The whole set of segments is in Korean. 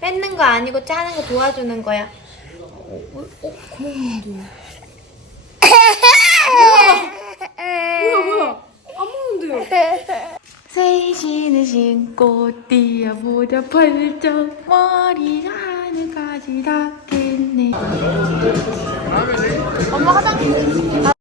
뺏는 거 아니고 짜는 거 도와주는 거야. 새 8점 머리 하늘까지 닿겠네. 엄마 화장실.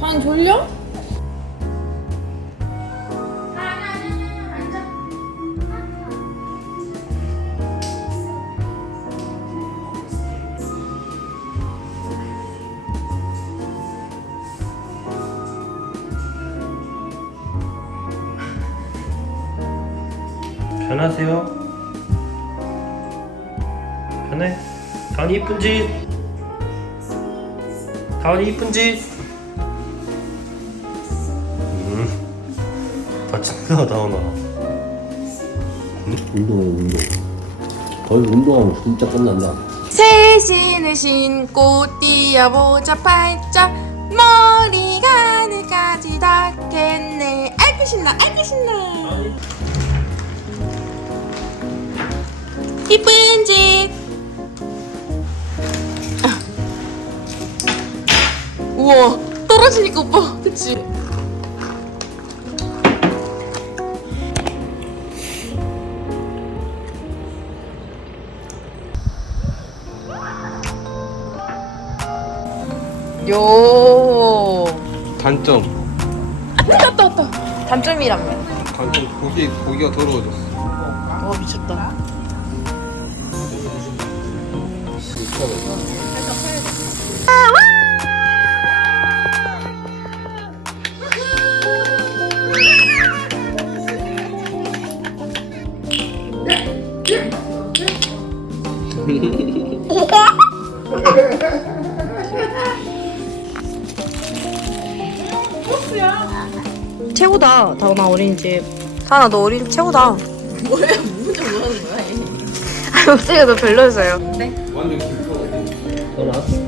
난 졸려? 편하세요? 편해? 다운이 이쁜 짓. 다운이 이쁜 짓. 음. 다친다 다운아. 운동 운동. 거의 운동하면 진짜 끝난다. 새 신을 신고 뛰어보자 팔짝 머리가 하늘까지 닿겠네. 아이고 신나 아이고 신나 이쁜 짓 아. 우와 떨어지니까 오빠 그치? 요. 단점. 왔다 왔다 단점이라며 단점 고기 고기가 더러워졌어. 와 미쳤다 최고다 다은아 어린이집. 다은아 너 어린이집 최고다. 뭐야 무슨 뭐하는 거야 아 목소리가 너무 별로였어요. 완전 길어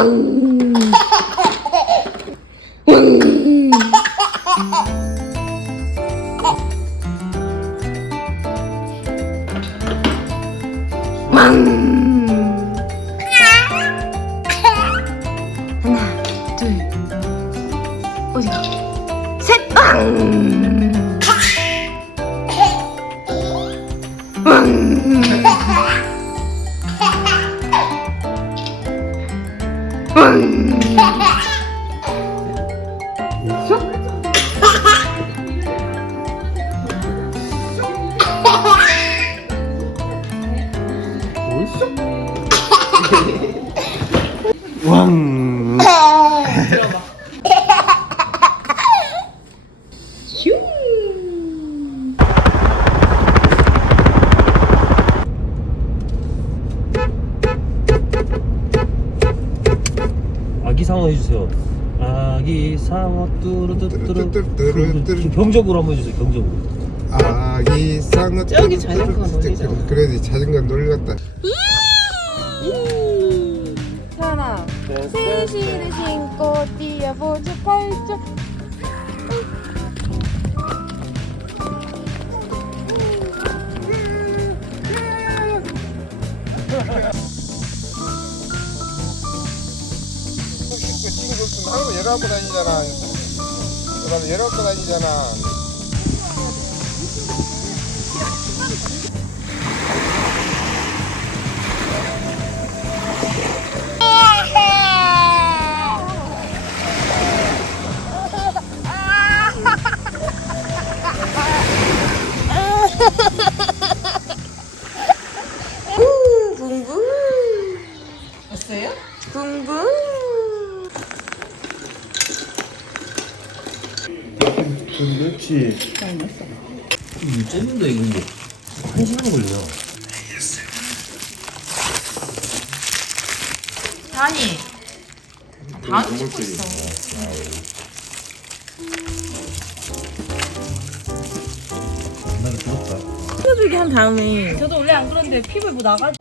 하 아기 상어 해주세요. 아기 상어. 좀 경적으로 한번 해주세요. 경적으로. 아기 상어 저기 자전거 놀이잖아. 그래도 자전거 놀렸다. 하나 세시를 신고 뛰어보자 팔 자그 친구 항상 열하고 다니잖아. 그다음에 열하고 다니잖아. 붕붕 왔어요? 붕붕 그렇지. 이 째는데 이거 뭐. 한 시간 걸려요. 다니 다음 찍고 있어 나는 부럽다. 펴주기 한 다음에 저도 원래 안 그런데 피부에 뭐 나가